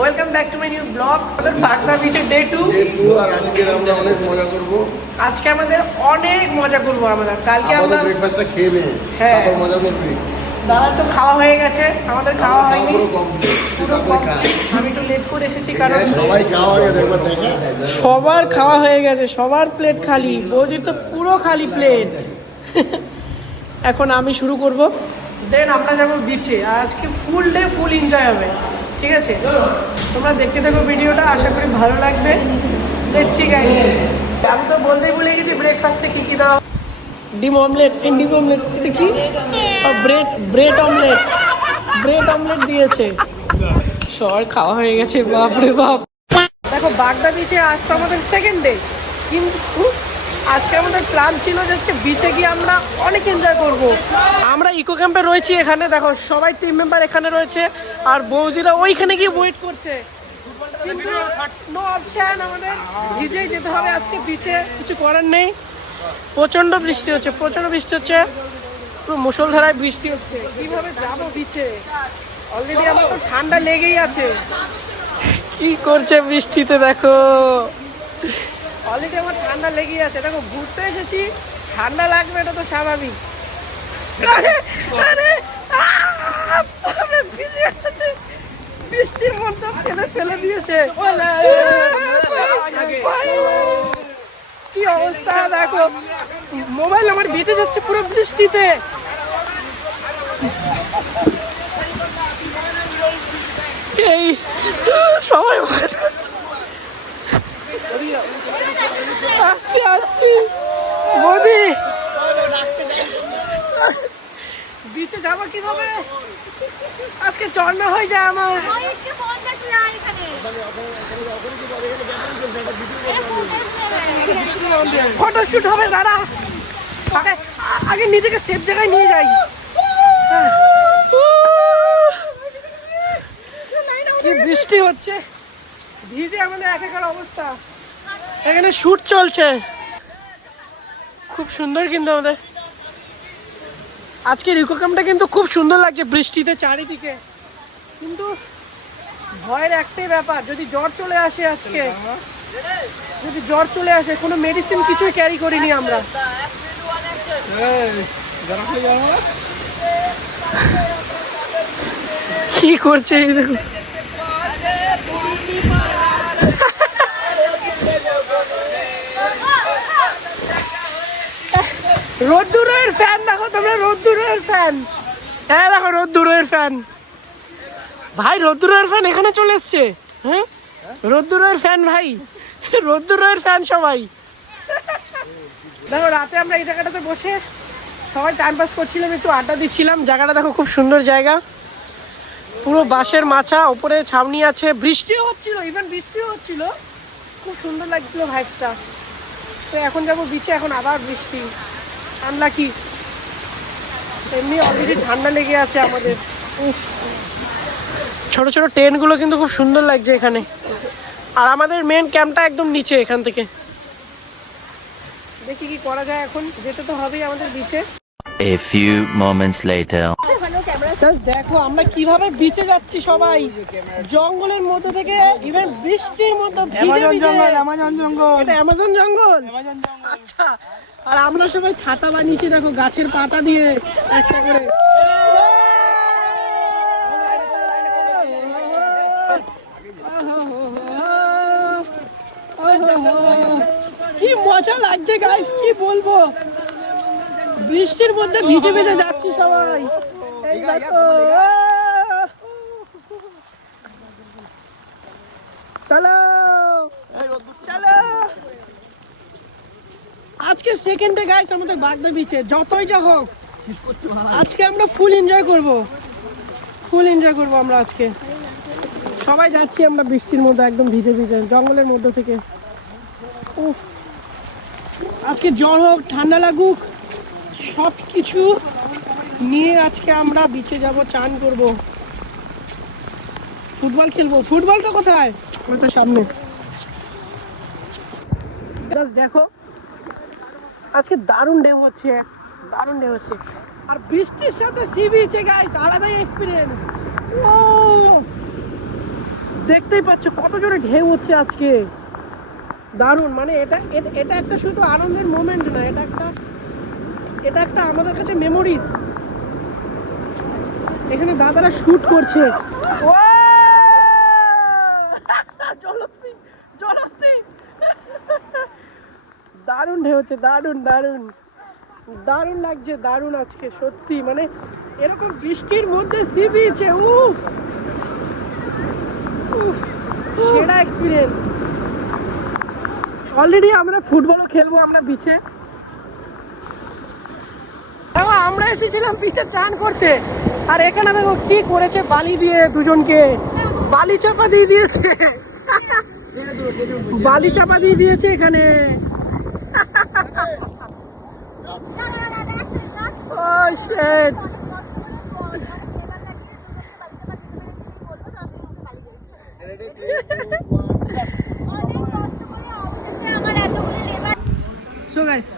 Welcome back to my new blog. আমাদের বাগদা বিচের ডে 2 আর আজকে আমরা অনেক মজা করব। আজকে আমাদের অনেক মজা করব আমরা। কালকে আমরা ব্রেকফাস্টটা খেয়ে নে, হ্যাঁ তারপর মজা করবি। দাদা তো খাওয়া হয়ে গেছে, আমাদের খাওয়া হয়নি। পুরো কমপ্লিট। আমি একটু লেট করে এসেছি কারণ সবাই খাওয়া হয়ে গেছে, একবার দেখা। সবার খাওয়া হয়ে গেছে, সবার প্লেট খালি। বৌদির তো পুরো খালি প্লেট। এখন আমি শুরু করব, দেন আমরা যাবো বিচে। আজকে ফুল ডে ফুল এনজয় হবে, ঠিক আছে? তোমরা দেখতে থাকো ভিডিওটা, আশা করি ভালো লাগবে। Let's see guys. আমি তো বলতেই ভুলে গেছি ব্রেকফাস্টে কি কি দাও। ডিম অমলেট, ডিম অমলেট কি? ব্রেড অমলেট দিয়েছে। সবার খাওয়া হয়ে গেছে, বাপরে বাপ। দেখো বাগদা বিচে আজ তো আমাদের সেকেন্ড ডে, কিন্তু আজকে আমাদের প্ল্যান ছিল যে আজকে বিচে গিয়ে আমরা অনেক এনজয় করব। আমরা ইকো ক্যাম্পে রয়েছি এখানে, দেখো সবাই টিম মেম্বার এখানে রয়েছে, আর বৌদিরা ওইখানে গিয়ে ওয়েট করছে। কিন্তু নো অপশন, আমাদের ভিজেই যেতে হবে আজকে বিচে, কিছু করার নেই। প্রচণ্ড বৃষ্টি হচ্ছে, পুরো মুষলধারায় বৃষ্টি হচ্ছে। কিভাবে যাবো বিচে? অলরেডি আমার তো ঠান্ডা লেগেই আছে। কি করছে বৃষ্টিতে, দেখো অলরেডি আমার ঠান্ডা লেগেই আছে। দেখো ঘুরতে এসেছি, ঠান্ডা লাগবে, এটা তো স্বাভাবিক। বৃষ্টির মধ্যে ফেলে দিয়েছে। কি অবস্থা দেখো, মোবাইল আমার ভিজে যাচ্ছে পুরো বৃষ্টিতে। এই সবাই আসছি মোদি, বিচে যাবো কিভাবে? আজকে ঝর্ণা হয়ে যায় আমার। ফটোশুট হবে, দাঁড়া আগে নিজেকে সেফ জায়গায় নিয়ে যাই। কি বৃষ্টি হচ্ছে, ভিজে আমাদের একাকার অবস্থা। এখানে শুট চলছে, খুব সুন্দর। কিন্তু আমাদের আজকের ইকো ক্যাম্পটা কিন্তু খুব সুন্দর লাগছে বৃষ্টিতে চারিদিকে। কিন্তু ভয়ের একটাই ব্যাপার, যদি জ্বর চলে আসে আজকে, যদি জ্বর চলে আসে, কোনো মেডিসিন কিছুই ক্যারি করিনি আমরা। কি করছে দেখো, রোদ্দুরের ফ্যান দেখো তোমরা, রোদ্দুরের ফ্যান। হ্যাঁ দেখো রোদ্দুরের ফ্যান, ভাই রোদ্দুরের ফ্যান এখানে চলে এসছে। হ্যাঁ রোদ্দুরের ফ্যান ভাই, রোদ্দুরের ফ্যান সবাই। দেখো রাতে আমরা এই জায়গাটাতে বসে সবাই টাইম পাস করছিলাম, একটু আড্ডা দিচ্ছিলাম। জায়গাটা দেখো খুব সুন্দর জায়গা, পুরো বাঁশের মাচা, ওপরে ছাউনি আছে, বৃষ্টিও হচ্ছিল, ইভেন বৃষ্টিও হচ্ছিল, খুব সুন্দর লাগছিল ভাইবসটা। তো এখন যাবো বিচে, এখন আবার বৃষ্টি, আনলাকি। এমনি অলরেডি ঠান্ডা লেগে আছে আমাদের। ছোট ছোট টেন্টগুলো কিন্তু খুব সুন্দর লাগছে এখানে, আর আমাদের মেন ক্যাম্পটা একদম নিচে। এখান থেকে দেখি কি করা যায়, এখন যেতে তো হবেই আমাদের বিচে। A few moments later. দেখো আমরা কিভাবে বিচে যাচ্ছি, সবাই জঙ্গলের মধ্যে থেকে, ইভেন বৃষ্টির মধ্যে ভিজে ভিজে। অ্যামাজন জঙ্গল, এটা অ্যামাজন জঙ্গল। আচ্ছা, আর আমরা সবাই ছাতা বানিয়েছি, দেখো গাছের পাতা দিয়ে একটা করে। কি মজা লাগছে গাইস, কি বলবো, বৃষ্টির মধ্যে ভিজে ভিজে যাচ্ছি সবাই। এই দেখো, চলো চলো। আজকে সেকেন্ড ডে গাইস আমাদের বাগদা বিচে। যতই যা হোক আজকে আমরা ফুল এনজয় করব আমরা আজকে। সবাই যাচ্ছি আমরা বৃষ্টির মধ্যে, একদম ভিজে ভিজে জঙ্গলের মধ্যে থেকে। আজকে জ্বর হোক, ঠান্ডা লাগুক, সব কিছু নিয়ে আজকে আমরা বিচে যাব, চান করব, ফুটবল খেলবো। ফুটবলটা কোথায়? ওই তো সামনে। দেখো আজকে দারুণ ঢেউ হচ্ছে, আর বৃষ্টির সাথে সি বিচে গাইস আলাদাই এক্সপিরিয়েন্স। ও দেখতেই পাচ্ছ কত জোরে ঢেউ হচ্ছে আজকে, দারুণ। মানে এটা একটা শুধু আনন্দের মোমেন্ট না, এটা একটা আমাদের কাছে মেমোরিজ। এখানে দাদারা শুট করছে। ও জলস্তি দারুণ ঢেউ হচ্ছে, দারুণ দারুণ দারুণ লাগছে, দারুণ আজকে সত্যি। মানে এরকম বৃষ্টির মধ্যে সি বিচে উফ, সেরা এক্সপিরিয়েন্স। অলরেডি আমরা ফুটবলও খেলবো আমরা বিচে। আমরা এসেছিলাম বিচে চান করতে, আর এখানে দেখো কি করেছে, বালি দিয়ে দুজনকে বালি চাপা দিয়ে দিয়েছে। বালি চাপা দিয়ে দিয়েছে এখানে। Oh shit! সো গাইস,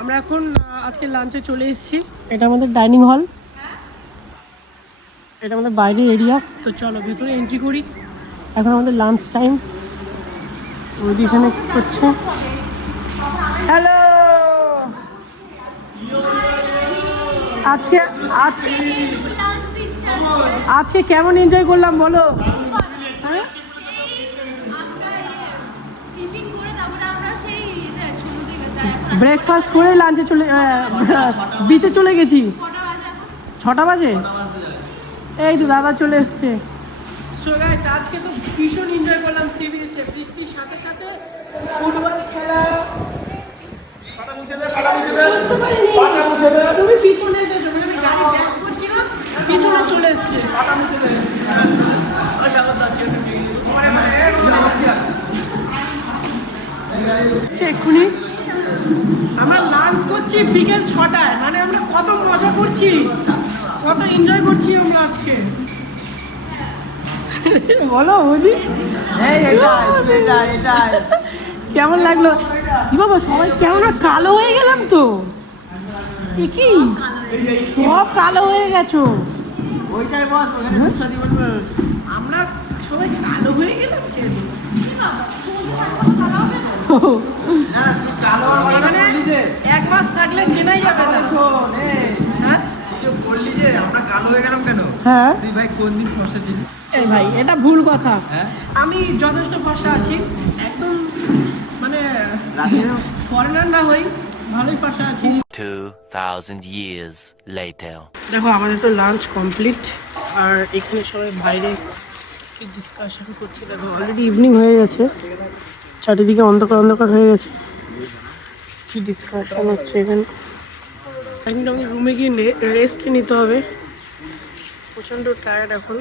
আমরা এখন আজকে লাঞ্চে চলে এসেছি। এটা আমাদের ডাইনিং হল, এটা আমাদের বাইরের এরিয়া। তো চলো ভেতরে এন্ট্রি করি। এখন আমাদের লাঞ্চ টাইম। ওই এখানে কি করছে? হ্যালো, আজকে কেমন এনজয় করলাম বলো? হ্যাঁ, ব্রেকফাস্ট করে লাঞ্চে বিচে চলে গেছি। 6টা বাজে। এই তো দাদা চলে এসছে। সো গাইস, আজকে তো ভীষণ এনজয় করলাম সি বিচে, বৃষ্টির সাথে সাথে ফুটবল খেলা। তুমি পিছনে এসেছো, আমি গাড়ি ব্যাক করছি না, পিছনে চলে এসছে। এক্ষুনি আমরা লাঞ্চ করছি বিকেল 6টায়। মানে আমরা কত মজা করছি, কত এনজয় করছি আমরা আজকে। বলো বৌদি, কেমন লাগলো? কি বাবা, সবাই কেমন কালো হয়ে গেলাম তো, কি সব কালো হয়ে গেছো? আমরা সবাই কালো হয়ে গেলাম কেন? মানে 1 মাস থাকলে চেনাই যাবে না। হ্যাঁ, বললি যে আমরা কালো হয়ে গেলাম কেন? হ্যাঁ তুই ভাই কোন দিন ফসা ছিলিস? এই ভাই, এটা ভুল কথা। হ্যাঁ? আমি যথেষ্ট ফর্সা আছি, একদম মানে ফরেনার না হই, ভালোই ফর্সা আছি। 2000 years later. দেখো আমাদের তো লাঞ্চ কমপ্লিট, আর এখানে সবাই বাইরে কি ডিসকাশন করছে। দেখো অলরেডি ইভিনিং হয়ে গেছে, চারিদিকে অন্ধকার অন্ধকার হয়ে গেছে। কি ডিসকাশন হচ্ছে এখানে? এখন আমাদের রুমে গিয়ে রেস্ট নিতে হবে, প্রচণ্ড টায়ার্ড এখন।